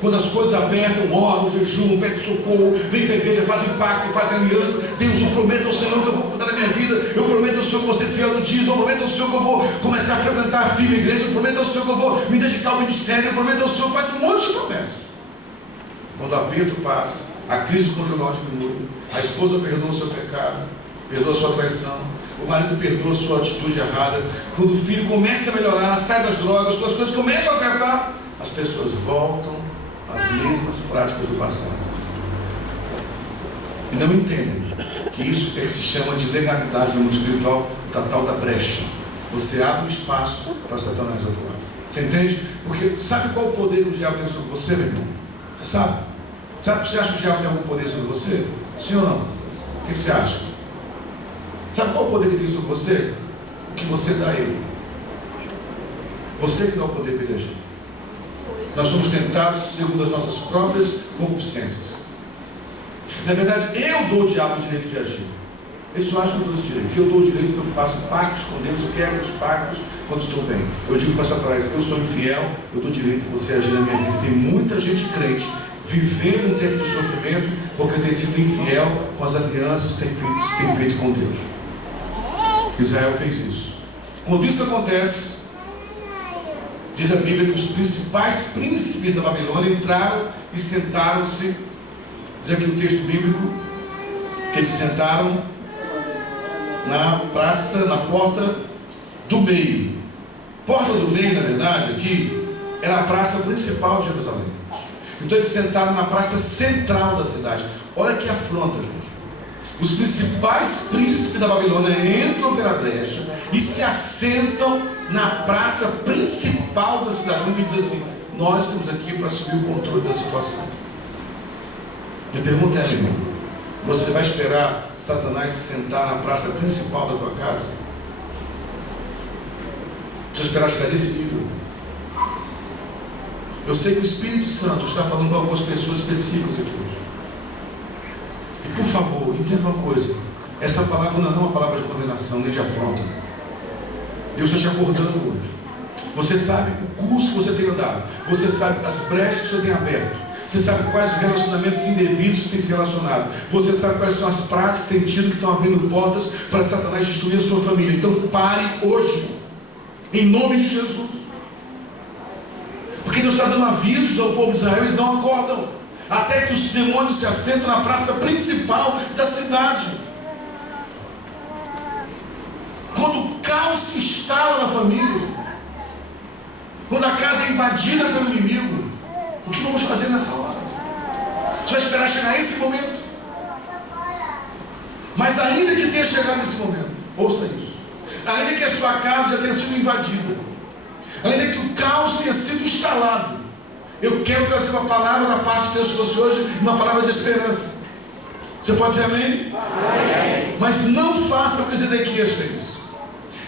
Quando as coisas apertam, oram, jejum, pedem socorro, vem para a igreja, fazem pacto, fazem aliança. Deus, eu prometo ao Senhor que eu vou cuidar da minha vida. Eu prometo ao Senhor que vou ser fiel no dízimo. Eu prometo ao Senhor que eu vou começar a frequentar a firme igreja. Eu prometo ao Senhor que eu vou me dedicar ao ministério. Eu prometo ao Senhor, faz um monte de promessas. Quando o aperto passa, a crise conjugal diminui, a esposa perdoa o seu pecado, perdoa a sua traição, o marido perdoa a sua atitude errada, quando o filho começa a melhorar, sai das drogas, quando as coisas começam a acertar, as pessoas voltam às mesmas práticas do passado. E não entendem que isso é que se chama de legalidade no mundo espiritual, da tal da brecha. Você abre um espaço para Satanás atuar. Você entende? Porque sabe qual o poder que o diabo tem sobre você, meu irmão? Você sabe? Sabe que você acha que o diabo tem algum poder sobre você? Sim ou não? O que você acha? Sabe qual o poder que ele tem sobre você? O que você dá a ele. Você que dá o poder para ele agir. Nós somos tentados segundo as nossas próprias concupiscências. Na verdade, eu dou ao diabo o direito de agir. Ele só acha que eu dou esse direito. Eu dou o direito que eu faço pactos com Deus, quebro os pactos quando estou bem. Eu digo para Satanás, eu sou infiel, eu dou direito de você agir na minha vida. Tem muita gente crente vivendo um tempo de sofrimento porque tem sido infiel com as alianças que tem feito com Deus. Israel fez isso. Quando isso acontece, diz a Bíblia que os principais príncipes da Babilônia entraram e sentaram-se. Diz aqui o texto bíblico que eles se sentaram na praça, na porta do meio. Porta do meio, na verdade, aqui era a praça principal de Jerusalém. Então eles sentaram na praça central da cidade. Olha que afronta, gente. Os principais príncipes da Babilônia entram pela brecha e se assentam na praça principal da cidade. Como que diz assim: nós estamos aqui para assumir o controle da situação. Minha pergunta é, irmão, você vai esperar Satanás se sentar na praça principal da tua casa? Você esperar chegar nesse nível? Eu sei que o Espírito Santo está falando para algumas pessoas específicas aqui hoje. E por favor, entenda uma coisa: Essa palavra não é uma palavra de condenação, nem de afronta. Deus está te acordando hoje. Você sabe o curso que você tem andado. Você sabe as brechas que você tem aberto. Você sabe quais os relacionamentos indevidos que tem se relacionado. Você sabe quais são as práticas que tem tido que estão abrindo portas para Satanás destruir a sua família. Então pare hoje, em nome de Jesus. Porque Deus está dando avisos ao povo de Israel, eles não acordam, até que os demônios se assentam na praça principal da cidade. Quando o caos se instala na família, quando a casa é invadida pelo inimigo, o que vamos fazer nessa hora? Você vai esperar chegar esse momento? Mas ainda que tenha chegado nesse momento, ouça isso, ainda que a sua casa já tenha sido invadida, ainda que o caos tenha sido instalado, eu quero trazer uma palavra da parte de Deus para você hoje, uma palavra de esperança. Você pode dizer amém? Amém. Mas não faça o que Zedequias fez.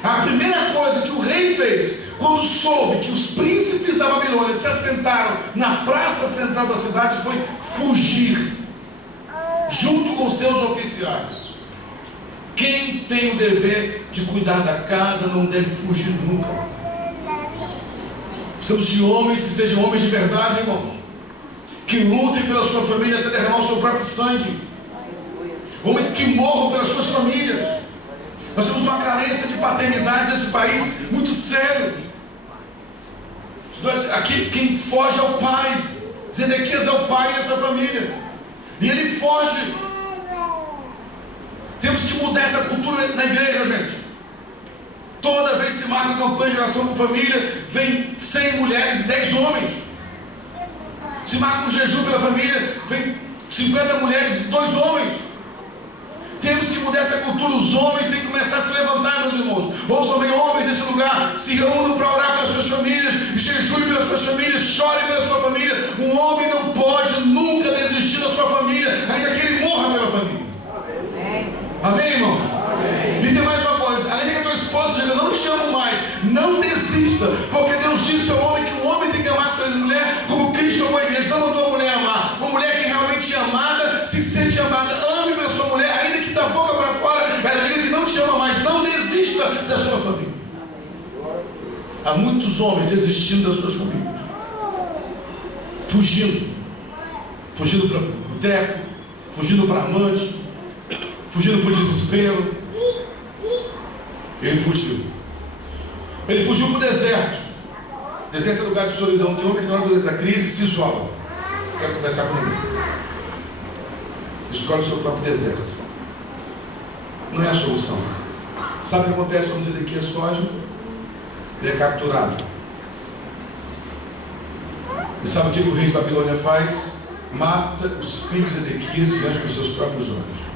A primeira coisa que o rei fez, quando soube que os príncipes da Babilônia se assentaram na praça central da cidade, foi fugir, junto com seus oficiais. Quem tem o dever de cuidar da casa não deve fugir nunca. Precisamos de homens que sejam homens de verdade, irmãos, que lutem pela sua família até derramar o seu próprio sangue, homens que morram pelas suas famílias. Nós temos uma carência de paternidade nesse país muito sério. Aqui quem foge é o pai. Zedequias é o pai dessa família, e ele foge. Temos que mudar essa cultura na igreja, gente. Toda vez que se marca uma campanha de oração com família, vem 100 mulheres e 10 homens. Se marca um jejum pela família, vem 50 mulheres e 2 homens. Temos que mudar essa cultura. Os homens têm que começar a se levantar, meus irmãos. Ouçam bem, homens desse lugar, se reúnam para orar pelas suas famílias, jejuem pelas suas famílias, chorem pela sua família. Um homem não pode nunca desistir da sua família, ainda que ele morra pela família. Amém, irmãos? Amém. E tem mais uma coisa, ainda que a tua esposa diga, não te amo mais, não desista, porque Deus disse ao homem que o homem tem que amar sua mulher como Cristo amou a igreja. Não mandou a mulher amar. Uma mulher que realmente é amada, se sente amada, ame pela sua mulher, ainda que da boca para fora ela diga que não te ama mais, não desista da sua família. Há muitos homens desistindo das suas famílias, fugindo para o boteco, fugindo para amante, fugindo por desespero. Ele fugiu para o deserto. Deserto é lugar de solidão. Tem homem que na hora da crise se isola. Quero conversar comigo. Escolhe o seu próprio deserto. Não é a solução. Sabe o que acontece quando Zedequias foge? Ele é capturado. E sabe o que o rei de Babilônia faz? Mata os filhos de Zedequias diante dos seus próprios olhos.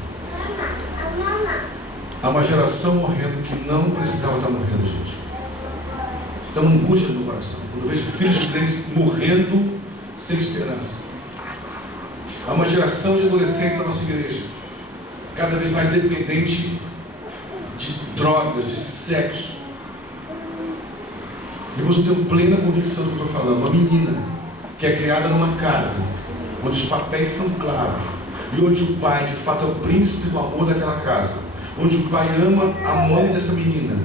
Há uma geração morrendo que não precisava estar morrendo, gente. Isso dá uma angústia no coração. Quando eu vejo filhos de crentes morrendo sem esperança. Há uma geração de adolescentes na nossa igreja, cada vez mais dependente de drogas, de sexo. Irmãos, eu tenho plena convicção do que eu estou falando. Uma menina que é criada numa casa onde os papéis são claros e onde o pai de fato é o príncipe do amor daquela casa, onde o pai ama a mãe dessa menina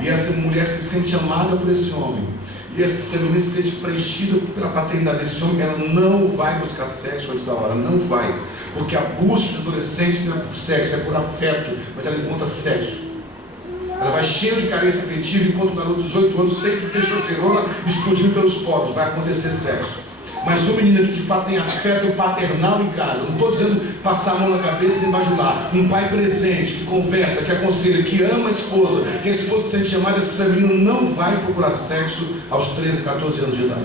e essa mulher se sente amada por esse homem e essa menina se sente preenchida pela paternidade desse homem, ela não vai buscar sexo antes da hora, não vai, porque a busca de adolescente não é por sexo, é por afeto, mas ela encontra sexo. Ela vai cheia de carência afetiva, enquanto o garoto de 18 anos, cheio de testosterona, explodindo pelos poros, vai acontecer sexo. Mas uma menina que de fato tem afeto paternal em casa, não estou dizendo passar a mão na cabeça nem bajular, um pai presente, que conversa, que aconselha, que ama a esposa, que a esposa se sente amada, essa menina não vai procurar sexo aos 13, 14 anos de idade.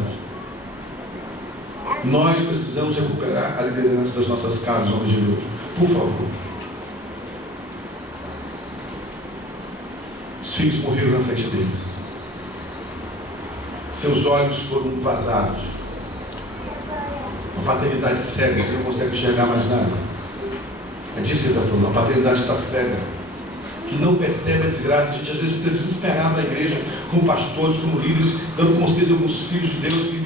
Nós precisamos recuperar a liderança das nossas casas, homens de Deus, por favor. Os filhos morreram na frente dele, seus olhos foram vazados, a paternidade cega, ele não consegue enxergar mais nada. É disso que ele está falando, a paternidade está cega, que não percebe a desgraça. A gente às vezes fica desesperado na igreja, como pastores, como líderes, dando conselhos a alguns filhos de Deus que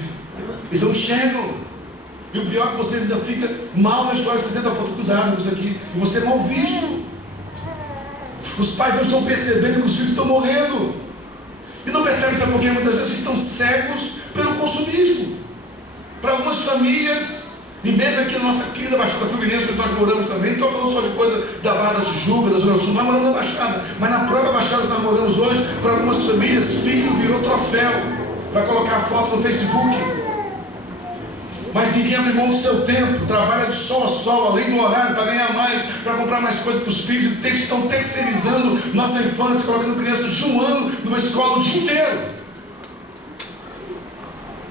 eles não enxergam. E o pior é que você ainda fica mal na história. Você tenta cuidar com isso aqui, e você é mal visto. Os pais não estão percebendo que os filhos estão morrendo. E não percebem, sabe por quê? Muitas vezes estão cegos pelo consumismo. Para algumas famílias, e mesmo aqui na nossa querida Baixada Fluminense, onde nós moramos também, não estou falando só de coisa da Barra da Tijuca, da Zona Sul, nós moramos na Baixada, mas na própria Baixada que nós moramos hoje, para algumas famílias, filho virou troféu para colocar foto no Facebook. Mas ninguém abre mão do seu tempo, trabalha de sol a sol, além do horário, para ganhar mais, para comprar mais coisas para os filhos, e estão terceirizando nossa infância, colocando crianças de 1 ano numa escola o dia inteiro,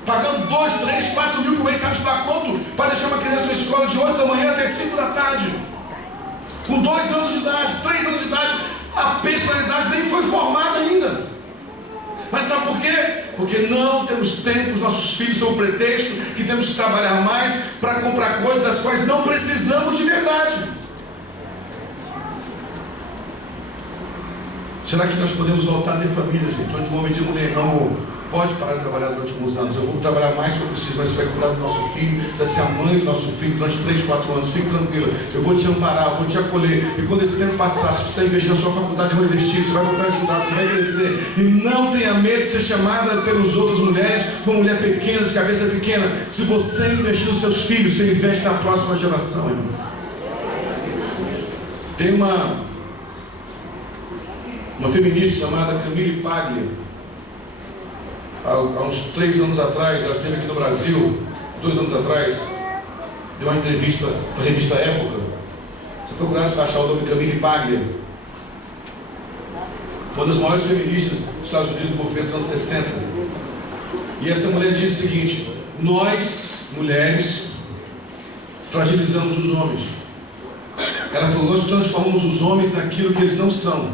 pagando 2, 3, 4 mil por mês, sabe-se lá quanto, para deixar uma criança na escola de 8 da manhã até 5 da tarde, com 2 anos de idade, 3 anos de idade, a personalidade nem foi formada ainda. Mas sabe por quê? Porque não temos tempo, os nossos filhos são o pretexto que temos que trabalhar mais para comprar coisas das quais não precisamos de verdade. Será que nós podemos voltar a ter família, gente, onde um homem diz: mulher, não pode parar de trabalhar durante alguns anos, eu vou trabalhar mais se eu preciso, mas você vai cuidar do nosso filho, você vai ser a mãe do nosso filho durante 3, 4 anos, fique tranquila, eu vou te amparar, eu vou te acolher, e quando esse tempo passar, se você investir na sua faculdade, eu vou investir, você vai voltar a ajudar, você vai crescer, e não tenha medo de ser chamada pelas outras mulheres, uma mulher pequena, de cabeça pequena. Se você investir nos seus filhos, você investe na próxima geração, irmão. Tem uma feminista chamada Camille Paglia. Há uns 3 anos atrás, ela esteve aqui no Brasil, 2 anos atrás, deu uma entrevista para a revista Época. Se procurasse achar o nome Camille Paglia, foi uma das maiores feministas dos Estados Unidos, do movimento dos anos 60. E essa mulher diz o seguinte: nós, mulheres, fragilizamos os homens. Ela falou: nós transformamos os homens naquilo que eles não são.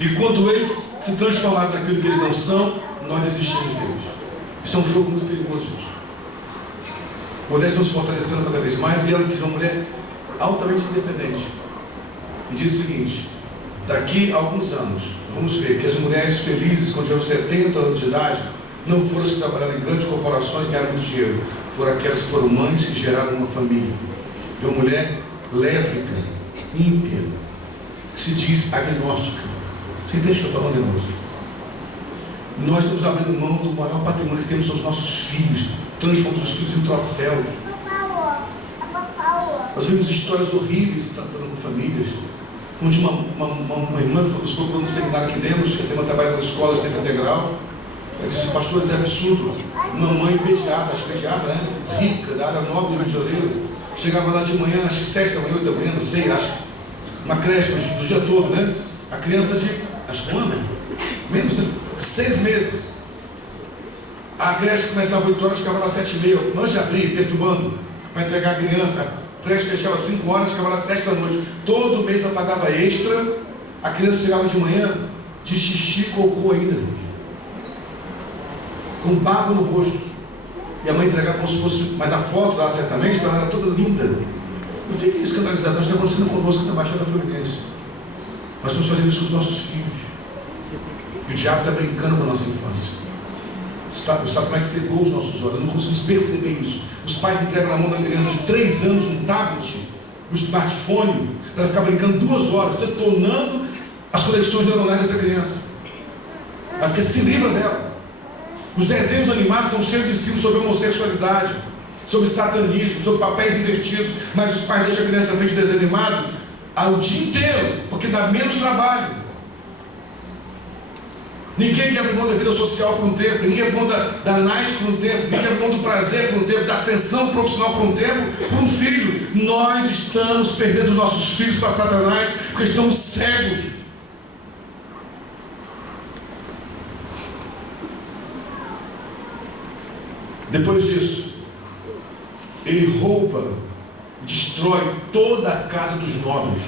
E quando eles se transformaram naquilo que eles não são, nós desistimos deles. Isso é um jogo muito perigoso, gente. Mulheres estão se fortalecendo cada vez mais, e ela diz: uma mulher altamente independente. E diz o seguinte: daqui a alguns anos, vamos ver que as mulheres felizes, quando tiveram 70 anos de idade, não foram as que trabalharam em grandes corporações e ganharam muito dinheiro, foram aquelas que foram mães que geraram uma família. De uma mulher lésbica, ímpia, que se diz agnóstica. Você entende o que eu estou falando, irmãos? Nós estamos abrindo mão do maior patrimônio que temos, são os nossos filhos, transformamos os filhos em troféus. Nós vimos histórias horríveis tratando com famílias, onde uma irmã que nos procurou no seminário que demos, que essa irmã trabalha nas escolas de tempo integral, ela disse: pastor, isso é absurdo. Uma mãe pediatra, acho que pediatra, né? Rica, da área nobre do Rio de Janeiro, chegava lá de manhã, acho que 7 da manhã, 8 da manhã, não sei, acho, uma creche do dia todo, né? A criança de, acho que um ano, menos, né? 6 meses. A creche começava às 8 horas, ficava lá às 7h30, antes de abrir, perturbando, para entregar a criança. A creche fechava às 5 horas, ficava lá às 7 da noite. Todo mês ela pagava extra. A criança chegava de manhã de xixi, cocô ainda, com barro no rosto. E a mãe entregava como se fosse, mas na foto lá certamente, ela era toda linda. Não fiquem escandalizados, isso está acontecendo conosco na Baixada Fluminense. Nós estamos fazendo isso com os nossos filhos. E o diabo está brincando com a nossa infância. O Satanás cegou os nossos olhos, não conseguimos perceber isso. Os pais entregam na mão da criança de 3 anos um tablet, um smartphone, para ficar brincando 2 horas, detonando as conexões neuronais dessa criança. Ela fica se livra dela. Os desenhos animados estão cheios de ensino sobre homossexualidade, sobre satanismo, sobre papéis invertidos, mas os pais deixam a criança na frente do desenho animado o dia inteiro, porque dá menos trabalho. Ninguém quer abrir mão da vida social por um tempo, ninguém quer abrir mão da night por um tempo, ninguém quer abrir mão do prazer por um tempo, da ascensão profissional por um tempo, por um filho. Nós estamos perdendo nossos filhos para Satanás, porque estamos cegos. Depois disso, ele rouba, destrói toda a casa dos nobres,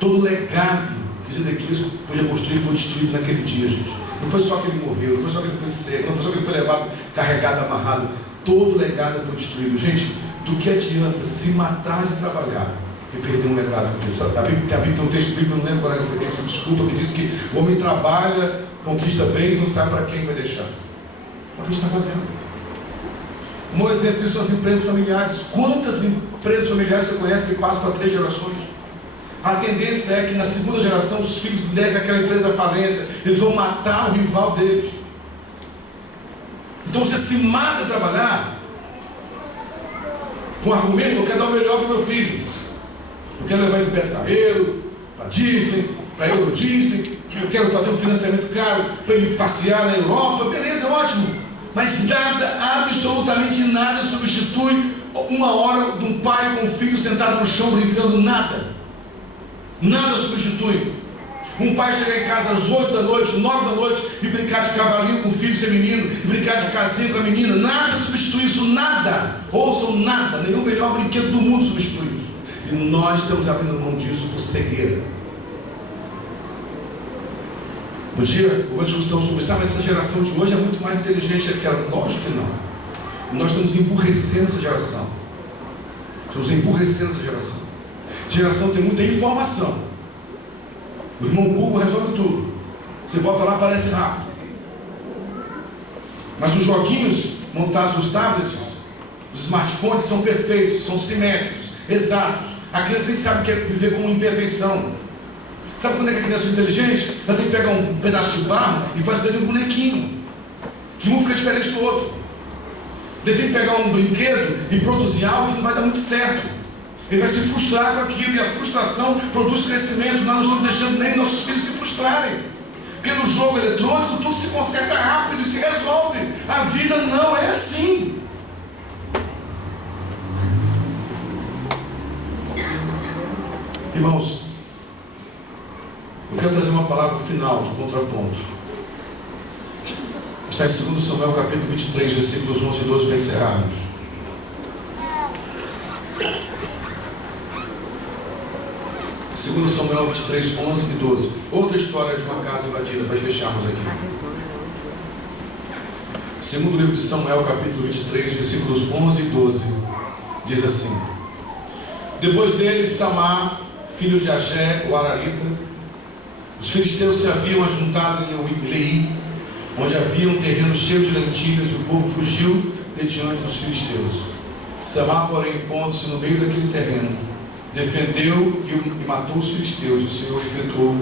todo o legado que Zedequias podia construir foi destruído naquele dia, gente. Não foi só que ele morreu, não foi só que ele foi cego, não foi só que ele foi levado, carregado, amarrado. Todo o legado foi destruído. Gente, do que adianta se matar de trabalhar e perder um legado? A Bíblia tem um texto bíblico, não lembro qual é a referência, desculpa, que diz que o homem trabalha, conquista bens, não sabe para quem vai deixar. É o que a gente está fazendo. Um exemplo disso são as empresas familiares. Quantas empresas familiares você conhece que passam para 3 gerações? A tendência é que na segunda geração os filhos levem aquela empresa à falência. Eles vão matar o rival deles. Então você se mata a trabalhar com o argumento: eu quero dar o melhor para o meu filho. Eu quero levar ele para o Beto Carreiro, para Disney, para a Euro Disney. Eu quero fazer um financiamento caro para ele passear na Europa. Beleza, ótimo. Mas nada, absolutamente nada substitui uma hora de um pai com um filho sentado no chão brincando. Nada. Nada substitui. Um pai chegar em casa às 8 da noite, 9 da noite e brincar de cavalinho com o filho ser menino, e brincar de casinha com a menina. Nada substitui isso, nada. Ouçam, nada. Nenhum melhor brinquedo do mundo substitui isso. E nós estamos abrindo mão disso por cegueira. Um dia houve uma discussão sobre isso. Mas essa geração de hoje é muito mais inteligente do que aquela. Lógico que não. Nós estamos emburrecendo essa geração. Estamos emburrecendo essa geração. A geração tem muita informação. O irmão Google resolve tudo. Você bota lá, aparece rápido. Mas os joguinhos montados nos tablets, os smartphones são perfeitos, são simétricos, exatos. A criança nem sabe o que é viver com imperfeição. Sabe quando é que a criança é inteligente? Ela tem que pegar um pedaço de barro e faz dele um bonequinho, que um fica diferente do outro. Ele tem que pegar um brinquedo e produzir algo que não vai dar muito certo. Ele vai se frustrar com aquilo, e a frustração produz crescimento. Nós não estamos deixando nem nossos filhos se frustrarem, porque no jogo eletrônico tudo se conserta rápido e se resolve. A vida não é assim. Irmãos, eu quero trazer uma palavra final de contraponto. Está em 2 Samuel capítulo 23, versículos 11 e 12, para encerrarmos. 2 Samuel 23, 11 e 12. Outra história de uma casa invadida, para fecharmos aqui. Segundo livro de Samuel, capítulo 23, versículos 11 e 12. Diz assim: depois dele, Samar, filho de Agé, o Ararita, os filisteus se haviam ajuntado em Leí, onde havia um terreno cheio de lentilhas, e o povo fugiu de diante dos filisteus. Samar, porém, pondo-se no meio daquele terreno, defendeu e matou os filisteus, e o Senhor efetuou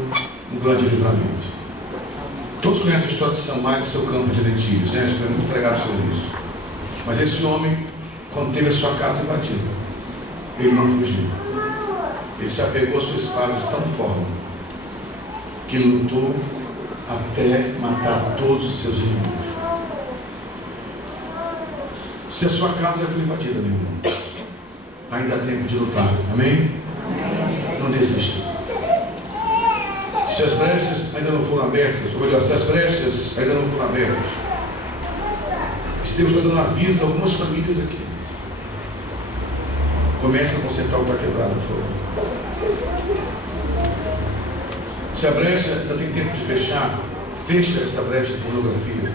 um grande livramento. Todos conhecem a história de Samar e do seu campo de lentilhas, né? Já foi muito pregado sobre isso. Mas esse homem, quando teve a sua casa invadida, ele não fugiu. Ele se apegou à sua espada de tal forma que ele lutou até matar todos os seus inimigos. Se a sua casa já foi invadida, meu irmão, ainda há tempo de lutar. Amém? Não desista. Se as brechas ainda não foram abertas, ou melhor, se as brechas ainda não foram abertas, se Deus está dando aviso a algumas famílias aqui, comece a consertar o que está quebrado, por favor. Se a brecha ainda tem tempo de fechar, fecha essa brecha de pornografia.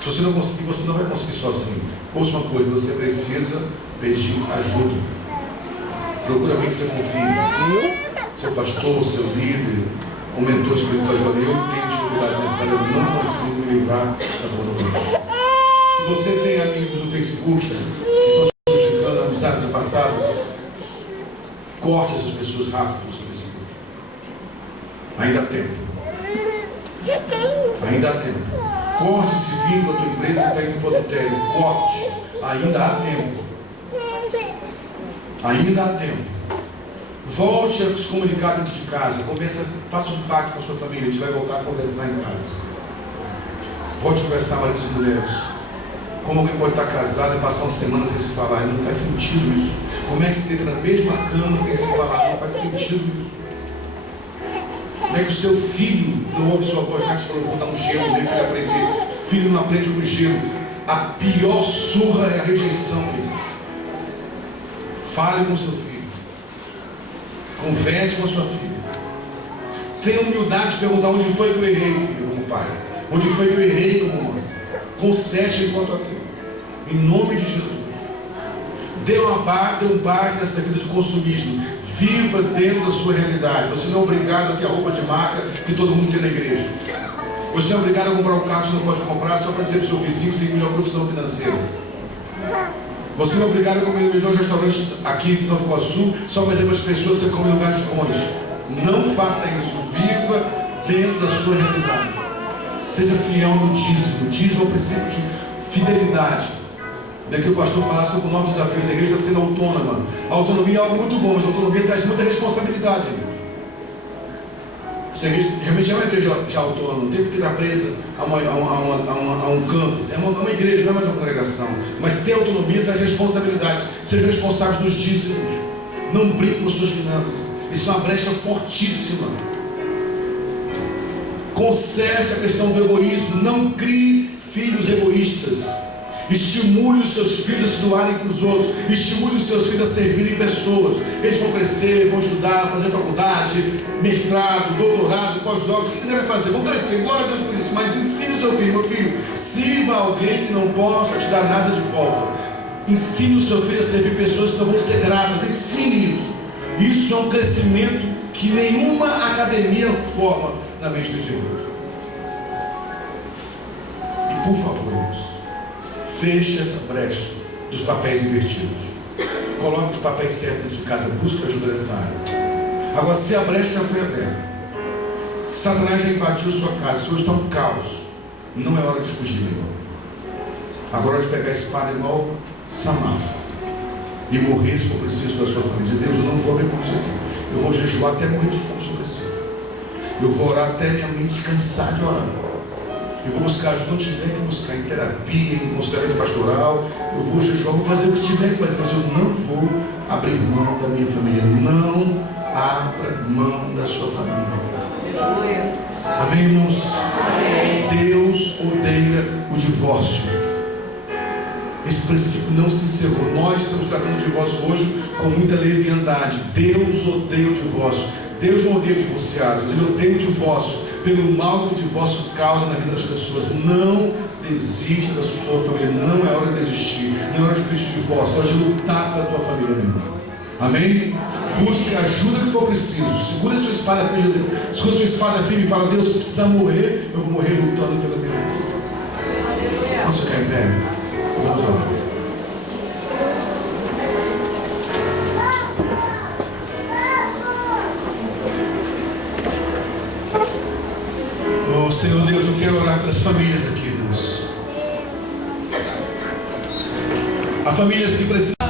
Se você não conseguir, você não vai conseguir sozinho. Ouça uma coisa: você precisa pedir ajuda. Procura alguém que você confie. Seu pastor, seu líder, um mentor espiritual. Eu tenho dificuldade nessa área, eu não consigo me livrar da pornografia. Se você tem amigos no Facebook que estão te prejudicando a amizade do passado, corte essas pessoas rápido no seu Facebook. Ainda há tempo. Ainda há tempo. Corte esse vínculo da tua empresa que está indo para o adultério. Corte. Ainda há tempo. Ainda há tempo. Volte a se comunicar dentro de casa. Faça um pacto com a sua família. A gente vai voltar a conversar em casa. Volte a conversar, maridos e mulheres. Como alguém pode estar casado e passar uma semana sem se falar? Não faz sentido isso. Como é que você entra na mesma cama sem se falar? Não faz sentido isso. Como é que o seu filho não ouve sua voz? Max falou: vou dar um gelo nele para ele aprender. Filho não aprende com gelo. A pior surra é a rejeição, querido. Fale com seu filho. Converse com a sua filha. Tenha humildade de perguntar: onde foi que eu errei, filho, como pai? Onde foi que eu errei como mãe? Conserte enquanto há tempo. Em nome de Jesus. Dê um bate nessa vida de consumismo. Viva dentro da sua realidade. Você não é obrigado a ter a roupa de marca que todo mundo tem na igreja. Você não é obrigado a comprar um carro que você não pode comprar só para dizer para o seu vizinho que tem melhor condição financeira. Você não é obrigado a comer no melhor restaurante aqui no Nova Iguaçu, só mais as pessoas você come em lugares bons. Não faça isso. Viva dentro da sua realidade. Seja fiel no dízimo. O dízimo é um princípio de fidelidade. Daqui o pastor falar sobre novos desafios. A igreja está sendo autônoma. A autonomia é algo muito bom, mas a autonomia traz muita responsabilidade, irmãos. Essa igreja realmente é uma igreja já autônoma, não tem porque estar presa a um canto. É uma igreja, não é mais uma congregação. Mas ter autonomia traz responsabilidades. Ser responsável dos dízimos. Não brinque com suas finanças. Isso é uma brecha fortíssima. Conserte a questão do egoísmo. Não crie filhos egoístas. Estimule os seus filhos a se doarem para os outros. Estimule os seus filhos a servirem pessoas. Eles vão crescer, vão estudar, fazer faculdade, mestrado, doutorado, pós-doc, o que quiserem fazer, vão crescer, glória a Deus por isso. Mas ensine o seu filho: meu filho, sirva alguém que não possa te dar nada de volta. Ensine o seu filho a servir pessoas que não vão ser gratas. Ensine isso. Isso é um crescimento que nenhuma academia forma na mente do indivíduo. E por favor, irmãos, feche essa brecha dos papéis invertidos. Coloque os papéis certos dentro de casa. Busque ajuda nessa área. Agora, se a brecha já foi aberta, Satanás já invadiu sua casa, se hoje está um caos, não é hora de fugir, meu irmão. Agora é hora de pegar a espada igual Samar e morrer se for preciso da sua família. Dizer: Deus, eu não vou abrir mão disso aqui. Eu vou jejuar até morrer de fome se for preciso. Eu vou orar até minha mente cansar de orar. Eu vou buscar ajuda onde tiver que buscar, em terapia, em conselhamento pastoral. Eu vou jejuar, vou fazer o que tiver que fazer, mas eu não vou abrir mão da minha família. Não abra mão da sua família. Amém, irmãos? Amém. Deus odeia o divórcio. Esse princípio não se encerrou. Nós estamos tratando o divórcio hoje com muita leviandade. Deus odeia o divórcio. Deus não odeia divorciados, mas Ele odeia o divórcio pelo mal que o divórcio causa na vida das pessoas. Não desista da sua família. Não é hora de desistir. Não é hora de pedir divórcio. É hora de lutar pela tua família, meu irmão. Amém? Busque a ajuda que for preciso. Segure a sua espada firme. Segure a sua espada firme e fala: Deus, precisa morrer. Eu vou morrer lutando pela minha família. Vamos ficar em pé. Vamos orar. Oh, Senhor Deus, eu quero orar pelas famílias aqui, Deus. Há famílias que precisam